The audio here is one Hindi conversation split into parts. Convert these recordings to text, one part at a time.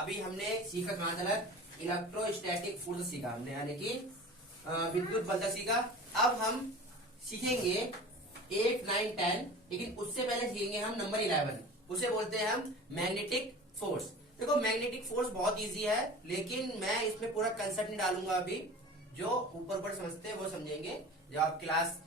अभी हमने सीखा कहाँ तक, इलेक्ट्रोस्टैटिक फोर्स सीखा हमने, यानी कि विद्युत बल सीखा। अब हम सीखेंगे 8, 9, 10, लेकिन उससे पहले सीखेंगे हम नंबर 11, उसे बोलते हैं हम मैग्नेटिक फोर्स। देखो मैग्नेटिक फोर्स बहुत इजी है, लेकिन मैं इसमें पूरा कंसेप्ट नहीं डालूंगा अभी। जो ऊपर ऊपर समझते हैं वो समझेंगे, जब आप क्लास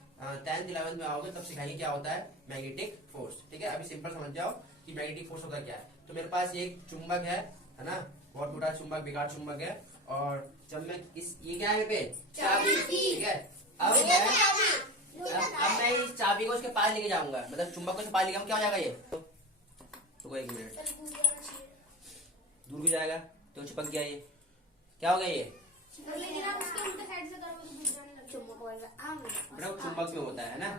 10th 11th में आओगे तब सिखाएंगे क्या होता है मैग्नेटिक फोर्स। ठीक है, अभी सिंपल समझ जाओ कि मैग्नेटिक फोर्स होता क्या है। तो मेरे पास एक चुंबक है ना, बहुत छोटा चुंबक, बेकार चुंबक है, और जब मैं ये क्या है पे चाबी, ठीक है, अब मैं इस चाबी को उसके पास लेके जाऊंगा, मतलब चुंबक को उसके पास लेके जाऊंगा, क्या हो जाएगा ये, तो 1 मिनट दूर भी जाएगा तो चिपक गया, ये क्या हो गया, ये चुंबक में होता है ना,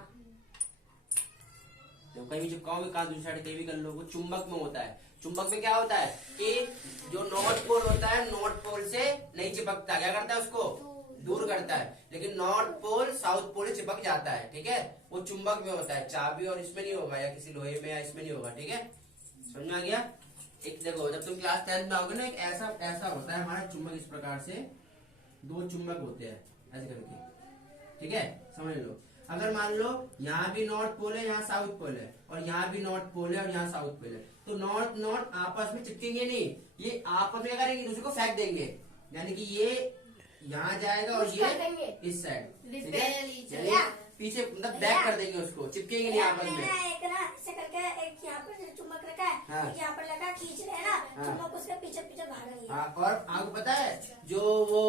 तो कहीं भी चिपकाओगे कहाँ दूसरी साइड कहीं भी कर लो, वो चुंबक में होता है। चुंबक में क्या होता है कि जो नॉर्थ पोल होता है, नॉर्थ पोल से नहीं चिपकता, क्या करता है उसको दूर करता है, लेकिन नॉर्थ पोल साउथ पोल से चिपक जाता है। ठीक है, वो चुंबक में होता है, चाबी और इसमें नहीं होगा, या किसी लोहे में या इसमें नहीं होगा। ठीक है, समझ में आ गया। एक देखो, जब तुम क्लास 10th में आओगे ना, एक ऐसा होता है हमारा चुंबक, इस प्रकार से 2 चुंबक होते हैं ऐसे करके। ठीक है, समझ लो। अगर मान लो यहाँ भी नॉर्थ पोल है, यहाँ साउथ पोल है, और यहाँ भी नॉर्थ पोल है और यहाँ साउथ पोल है, तो नॉर्थ आपस में चिपकेंगे नहीं, ये आपस में क्या करेंगे, दूसरे को फेंक देंगे, यानी कि ये यहाँ जाएगा और ये इस साइड, ठीक है, पीछे मतलब बैक कर देंगे उसको, चिपकेंगे नहीं आपस में। एक यहाँ पर चुंबक रखा है, हाँ। यहाँ पर लगा, खींच रहे हैं ना, हाँ। चुंबक उसके पीछे पीछे भाग रही है। हाँ, और आपको पता है जो वो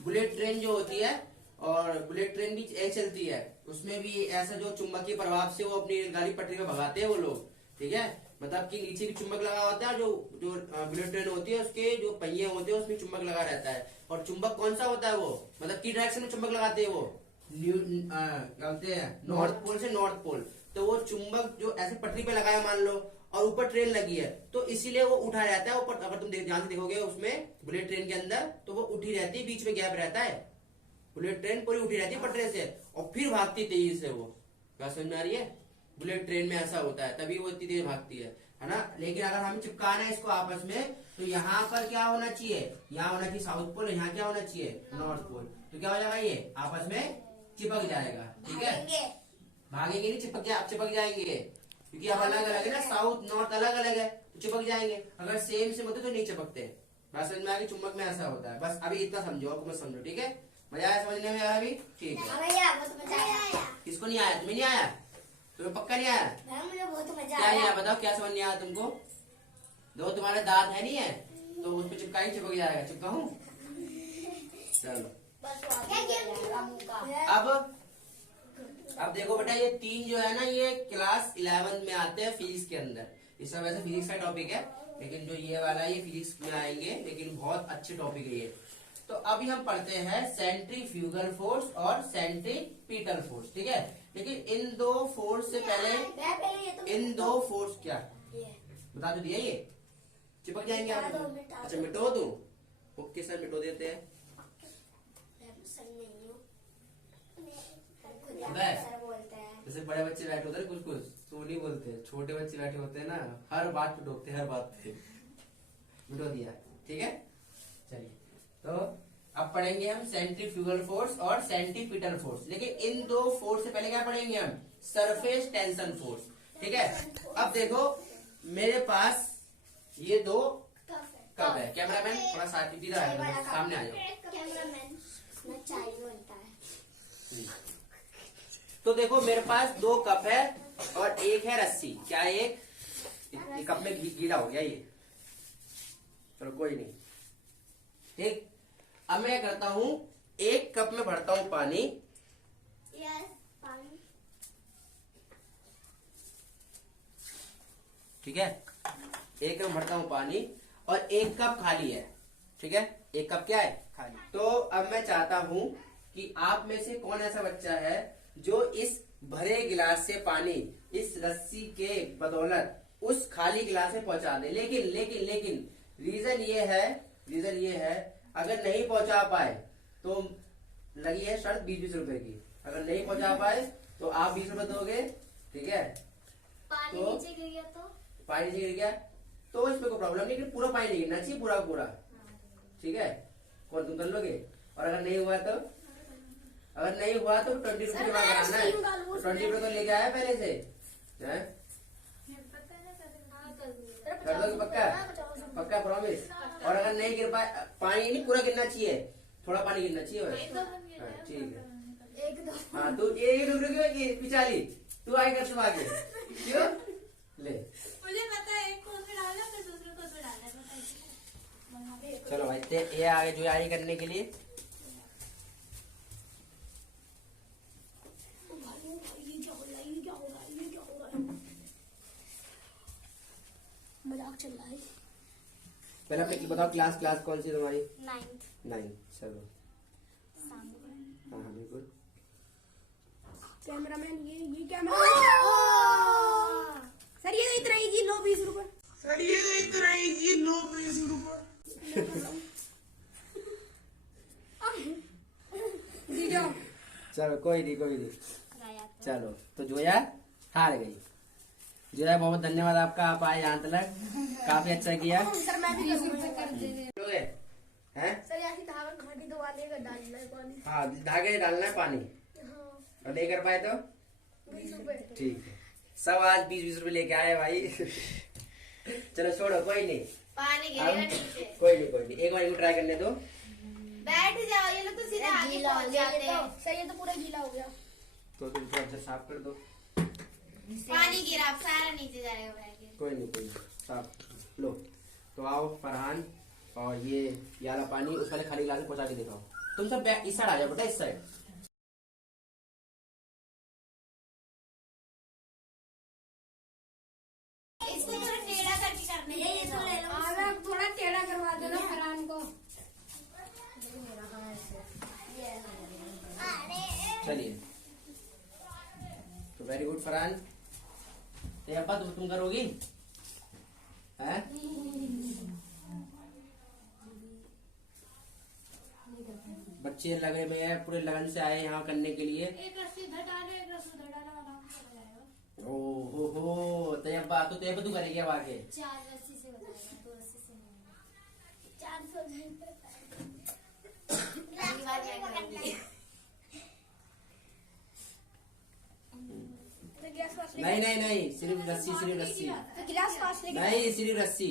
बुलेट ट्रेन जो होती है, और बुलेट ट्रेन भी ऐसे चलती है, उसमें भी ऐसा जो चुंबकीय प्रभाव से वो अपनी गाड़ी पटरी पे भगाते हैं वो लोग। ठीक है, मतलब कि नीचे भी चुंबक लगा होता है, जो बुलेट ट्रेन होती है उसके जो पहिए होते हैं उसमें चुंबक लगा रहता है। और चुंबक कौन सा होता है, वो मतलब की डायरेक्शन में चुंबक लगाते हैं, वो क्या बोलते हैं, नॉर्थ पोल से नॉर्थ पोल। तो वो चुंबक जो ऐसे पटरी पे लगाया मान लो, और ऊपर ट्रेन लगी है, तो इसीलिए वो उठा रहता है ऊपर। अगर तुम ध्यान से देखोगे उसमें बुलेट ट्रेन के अंदर, तो वो उठी रहती है, बीच में गैप रहता है, बुलेट ट्रेन पूरी उठी रहती है पटरी से, और फिर भागती तेजी से। वो क्या समझ में आ रही है, बुलेट ट्रेन में ऐसा होता है, तभी वो इतनी तेज भागती है ना। लेकिन अगर हमें चिपकाना है इसको आपस में, तो यहाँ पर क्या होना चाहिए, यहाँ होना चाहिए साउथ पोल, यहाँ क्या होना चाहिए नॉर्थ पोल। तो क्या हो जाएगा, ये आपस में चिपक जाएगा। ठीक है, भागेंगे नहीं, चिपक जाएंगे, क्योंकि अब अलग अलग है ना, साउथ नॉर्थ अलग अलग है, तो चिपक जाएंगे। अगर सेम होते तो नहीं चिपकते। बात समझ में आ गई, चुंबक में ऐसा होता है। बस अभी इतना समझो, आपको मत समझो। ठीक है, मजा आया समझने में? अभी ठीक है, किसको नहीं आया? तुम्हें नहीं आया? तुम्हें पक्का नहीं आया? मुझे बहुत मजा क्या नहीं आया बताओ, क्या समझ नहीं आया तुमको? दो तुम्हारे दांत है नहीं है, तो उस पर चिपका ही चिपक जाएगा। चिपकाऊं? चलो अब देखो बेटा, ये 3 जो है ना, ये क्लास 11 में आते हैं फिजिक्स के अंदर। इस सब वैसे फिजिक्स का टॉपिक है, लेकिन जो ये वाला ये फिजिक्स में आएंगे, लेकिन बहुत अच्छे टॉपिक है ये। तो अभी हम पढ़ते हैं सेंट्रीफ्यूगल फोर्स और सेंट्रीपिटल फोर्स। ठीक है, लेकिन इन 2 फोर्स से पहले, इन 2 फोर्स क्या बता तो दिया, ये चिपक जाएंगे आप। अच्छा मिटो दूं? ओके सर, मिटो देते हैं। जैसे बड़े बच्चे बैठे होते हैं कुछ तो नहीं बोलते, छोटे बच्चे बैठे होते हैं ना, हर बात पे टोकते, हर बात पे। मिटो दिया, ठीक है। चलिए, तो अब पढ़ेंगे हम सेंट्रीफ्यूगल फोर्स और सेंट्रीपिटल फोर्स, लेकिन इन 2 फोर्स से पहले क्या पढ़ेंगे हम, सरफेस टेंशन फोर्स। ठीक है, अब देखो मेरे पास ये 2 कप है। कैमरामैन थोड़ा सामने आ जाओ। तो देखो मेरे पास 2 कप है और एक है रस्सी। क्या एक कप में गीला हो गया ये, चलो कोई नहीं। ठीक, अब मैं करता हूँ, 1 कप में भरता हूँ पानी। पानी। ठीक है, 1 कप भरता हूँ पानी और 1 कप खाली है। ठीक है, 1 कप क्या है, खाली। तो अब मैं चाहता हूँ कि आप में से कौन ऐसा बच्चा है जो इस भरे गिलास से पानी इस रस्सी के बदौलत उस खाली गिलास में पहुंचा दे। लेकिन लेकिन लेकिन रीजन ये है अगर नहीं पहुंचा पाए तो लगी है शर्त 20-20 रुपए की। अगर नहीं पहुंचा पाए तो आप 20 रुपए दोगे। ठीक है, पानी नीचे गिर गया तो? पानी नीचे गिर गया तो इसमें कोई प्रॉब्लम नहीं, पूरा पानी नहीं गिरना चाहिए, पूरा पूरा। ठीक है, कौन तुम कर लोगे? और अगर नहीं हुआ तो 20 रुपये जमा कराना है। 20 रुपये तो लेके आया पहले से, हैं? कर दोगे पक्का? पक्का प्रॉमिस? और अगर नहीं गिर पाए, पानी नहीं पूरा गिरना चाहिए, थोड़ा पानी गिरना चाहिए बस। हाँ, ठीक है। हाँ तू ये रुक पिछाली, तू आगे कर, तुम आगे क्यों ले। मुझे पता है, एक को उसमें डालना फिर दूसरे को उसमें डालना है। चलो भाई, ये आगे जो आई करने के लिए। मजाक चल रहा है। पहले अपने बताओ क्लास कौन सी तुम्हारी? 9। चलो हाँ हाँ बिल्कुल। कैमरामैन ये कैमरा सर, ये इतना ही जी, लो 20 रुपए। चलो कोई नहीं। चलो तो जोया हार गई। जोया बहुत धन्यवाद आपका, आप आए यहाँ तक, काफी अच्छा किया। सर मैं भी 20 रुपए कर दे। हैं? सर ऐसी धागा घाटी दबा देगा, डालना है पानी। हाँ धागे डालना है पानी, हाँ, और नहीं कर पाए तो 20 रुपए। ठीक है। सब आज 20-20 रुपए लेके आए भाई। चलो छोड़ो, कोई नहीं, पानी गिरेगा नीचे। कोई नहीं, एक बार इनको ट्राई करने दो। बैठ जाओ, ये लोग तो सीधे आगे पहुंच जाते हैं। सर ये तो पूरा गीला हो गया। तो तुम थोड़ा सा साफ कर दो। पानी गिरा, अब सारा नीचे जाएगा भाई। कोई नहीं, साफ लो। तो आओ फरहान, और ये वाला पानी उस वाले खाली गिलास में पहुंचा के दिखाओ। तुम सब इस साइड आ जाओ बेटा, इस साइड। इसको थोड़ा टेढ़ा करके करने ये तो ले लो। आप थोड़ा टेढ़ा करवा देना फरहान को। चलिए, तो वेरी गुड फरहान। ये अब्बा तुम करोगी? हैं? बच्चे लगे में है, पूरे लगन से आए यहाँ करने के लिए। एक रस्सी इधर डालो, एक रस्सी उधर डालो, आराम से हो जाएगा। ओहो, तो अब्बा तो तू करेगी अब आगे। 4 रस्सी से हो जाएगा, 2 रस्सी से नहीं। 400 अगली बार मैं करूंगी। तो गिलास पास ले। नहीं, सिर्फ रस्सी। तो गिलास पास ले। नहीं, सिर्फ रस्सी।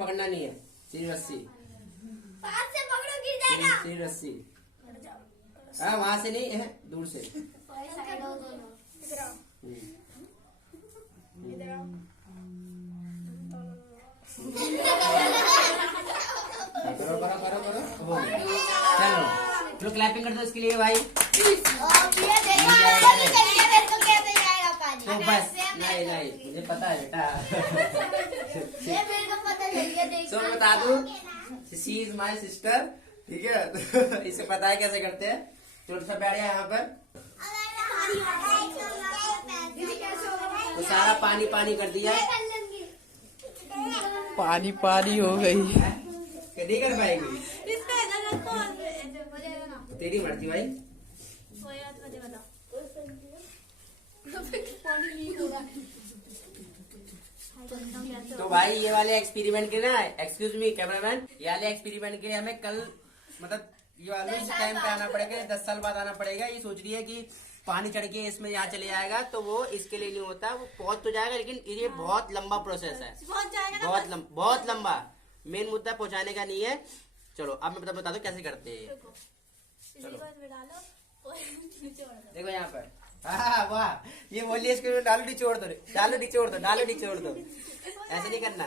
पकड़ना नहीं है, सिर्फ रस्सी। पास से पकड़ो, गिर जाएगा। सिर्फ रस्सी। हाँ वहां से नहीं है, दूर से। साइड हो दोनों। इधर आओ, इधर आओ। करो। हो गया। चलो क्लैपिंग कर दो इसके लिए भाई। और ये देखो आपको भी चलिए, मेरे को कैसे जाएगा पानी। तो बस नहीं, मुझे पता है बेटा। ये मेरे को पता चलिए, देखो। सो बता दूं, शी इज माई सिस्टर, ठीक है। इसे पता है कैसे करते हैं। चलो सब बैठ गया यहाँ पर। तो सारा पानी कर दिया, पानी हो गई। नहीं कर पाएगी, इसका इधर रखो और ऐसे हो जाएगा ना। तेरी मर्जी भाई। सोया तो मुझे बताओ। पानी लीक हो रहा है। तो भाई ये वाले एक्सपेरिमेंट के ना, एक्सक्यूज मी कैमरामैन, ये वाले एक्सपेरिमेंट के लिए हमें कल मतलब ये वाले इस टाइम पे आना पड़ेगा, 10 साल बाद आना पड़ेगा। ये सोच रही है कि पानी चढ़ के इसमें यहाँ चले जाएगा, तो वो इसके लिए नहीं होता, वो पहुंच तो जाएगा, लेकिन ये बहुत लंबा प्रोसेस है, पहुंच जाएगा ना। बहुत लंबा। मेन मुद्दा पहुंचाने का नहीं है। चलो अब मैं बता दो कैसे करते हैं। इसी को इसमें डालो और निचोड़ दो। देखो यहाँ पर, हाँ वाह, ये बोलिए इसको डालो निचोड़ दो, ऐसे नहीं करना।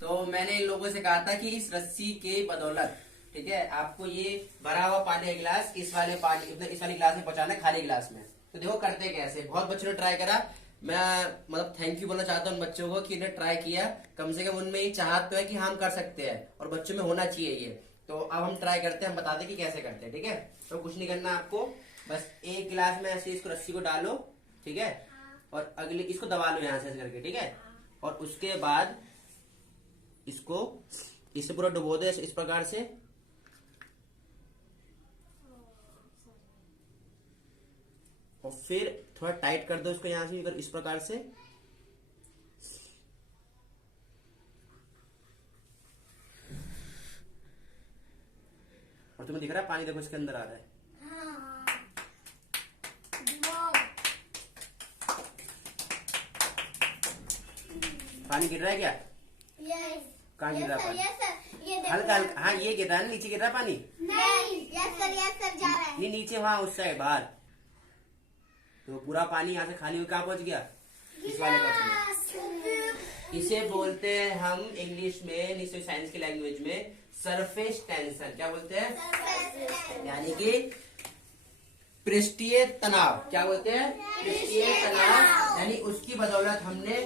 तो मैंने इन लोगों से कहा था कि इस रस्सी के बदौलत, ठीक है, आपको ये भरा हुआ पानी का गिलास इस वाले गिलास में पहुंचाना है, खाली गिलास में। तो देखो करते कैसे। बहुत बच्चों ने ट्राई करा, मैं मतलब थैंक यू बोलना चाहता हूँ उन बच्चों को कि इन्हें ट्राई किया। कम से कम उनमें ये चाहत तो है कि हम कर सकते हैं, और बच्चों में होना चाहिए ये। तो अब हम ट्राई करते हैं, हम बताते कि कैसे करते हैं, ठीक है। तो कुछ नहीं करना आपको, बस एक गिलास में ऐसे इसको रस्सी को डालो, ठीक है, और अगले इसको दबा लो यहाँ से ऐसे करके, ठीक है। और उसके बाद इसको इससे पूरा डुबो दो इस प्रकार से, और फिर थोड़ा टाइट कर दो इसको यहाँ से इस प्रकार से, तुम्हें दिख रहा है पानी, देखो इसके अंदर आ रहा है। हाँ। पानी गिर रहा है क्या? यस। कहाँ गिर रहा है पानी? यस सर, ये देखो। हल्का हल्का, हाँ ये गिर रहा है ना, नीचे गिर रहा है पानी। नहीं, यस सर जा रहा है। ये नीचे वहाँ उस साइड बाहर, तो पूरा पानी यहाँ से खाली हुआ कहाँ पहुंच गया? इस वाले कप में। इसे बोलते हैं हम इंग्लिश में, नीचे साइंस की लैंग्वेज में सरफेस टेंशन। क्या बोलते हैं? यानी कि पृष्ठीय तनाव। क्या बोलते हैं? पृष्ठीय तनाव। यानी उसकी बदौलत हमने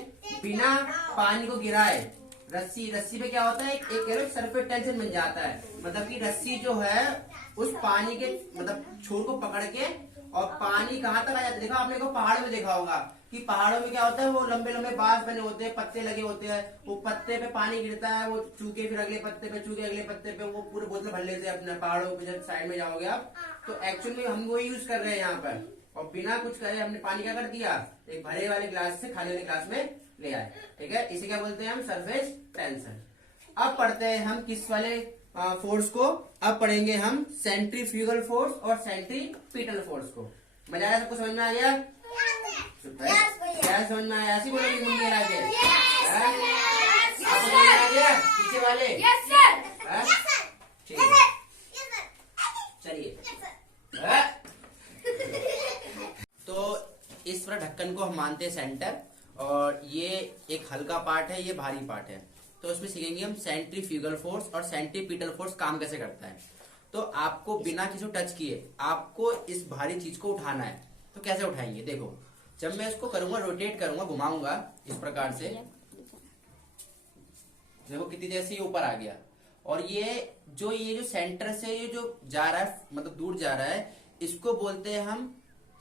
बिना पानी को गिराए रस्सी पे क्या होता है, एक सरफेस टेंशन बन जाता है। मतलब कि रस्सी जो है उस पानी के मतलब छोर को पकड़ के, और पानी कहाँ तक आ जाता है। देखा आपने को पहाड़ में देखा होगा कि पहाड़ों में क्या होता है, वो लंबे लंबे बांस बने होते हैं, पत्ते लगे होते हैं, वो पत्ते पे पानी गिरता है, वो चूके फिर अगले पत्ते पे, चूके अगले पत्ते पे, वो पूरे बोतल भर लेते हैं अपने पहाड़ों पे। जब साइड में जाओगे आप तो एक्चुअली में हम वो यूज कर रहे हैं यहाँ पर, और बिना कुछ करे हमने पानी क्या कर दिया, एक भरे वाले ग्लास से खाली वाले ग्लास में ले आए। ठीक है, इसे क्या बोलते हैं हम? Surface tension. अब पढ़ते हैं हम किस वाले फोर्स को? अब पढ़ेंगे हम सेंट्रीफ्यूगल फोर्स और सेंट्रीपिटल फोर्स को। मजा आया? सबको समझ में आ गया? क्या समझ में आया? ऐसी बोलोगी मुंडी लगा के? आपको समझ में आ गया पीछे वाले? ठीक है, चलिए। तो इस तरह ढक्कन को हम मानते हैं सेंटर, और ये एक हल्का पार्ट है, ये भारी पार्ट है। तो इसमें सीखेंगे हम सेंट्रीफ्यूगल फोर्स और सेंट्रीपिटल फोर्स काम कैसे करता है। तो आपको बिना किसी टच किए आपको इस भारी चीज को उठाना है। तो कैसे उठाएंगे? देखो, जब मैं इसको करूंगा, रोटेट करूंगा, घुमाऊंगा इस प्रकार से, देखो कितनी देर से ये ऊपर आ गया। और ये जो सेंटर से ये जो जा रहा है, मतलब दूर जा रहा है, इसको बोलते हैं हम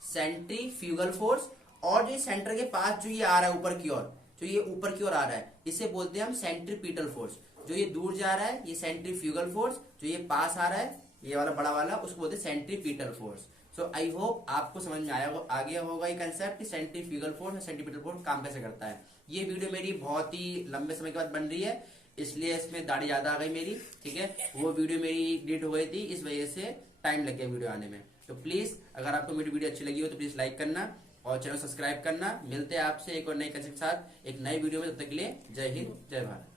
सेंट्रीफ्यूगल फोर्स। और जो सेंटर के पास जो ये आ रहा है ऊपर की ओर, जो ये ऊपर की ओर आ रहा है, इसे बोलते हैं हम सेंट्रीपिटल फोर्स। जो ये दूर जा रहा है ये सेंट्रीफ्यूगल फोर्स, जो ये पास आ रहा है ये वाला बड़ा वाला, उसको बोलते हैं centripetal force. So I hope आपको समझ में आ गया होगा ये कंसेप्ट कि सेंट्रीफ्यूगल फोर्स और सेंट्रीपिटल फोर्स काम कैसे करता है। ये वीडियो मेरी बहुत ही लंबे समय के बाद बन रही है, इसलिए इसमें दाढ़ी ज्यादा आ गई मेरी। ठीक है, वो वीडियो मेरी डिलीट हो गई थी, इस वजह से टाइम लग गया वीडियो आने में। तो प्लीज अगर आपको मेरी वीडियो अच्छी लगी हो तो प्लीज लाइक करना और चैनल सब्सक्राइब करना। मिलते हैं आपसे एक और नए कंसेप्ट के साथ एक नई वीडियो में, तब तक के लिए जय हिंद, जय भारत।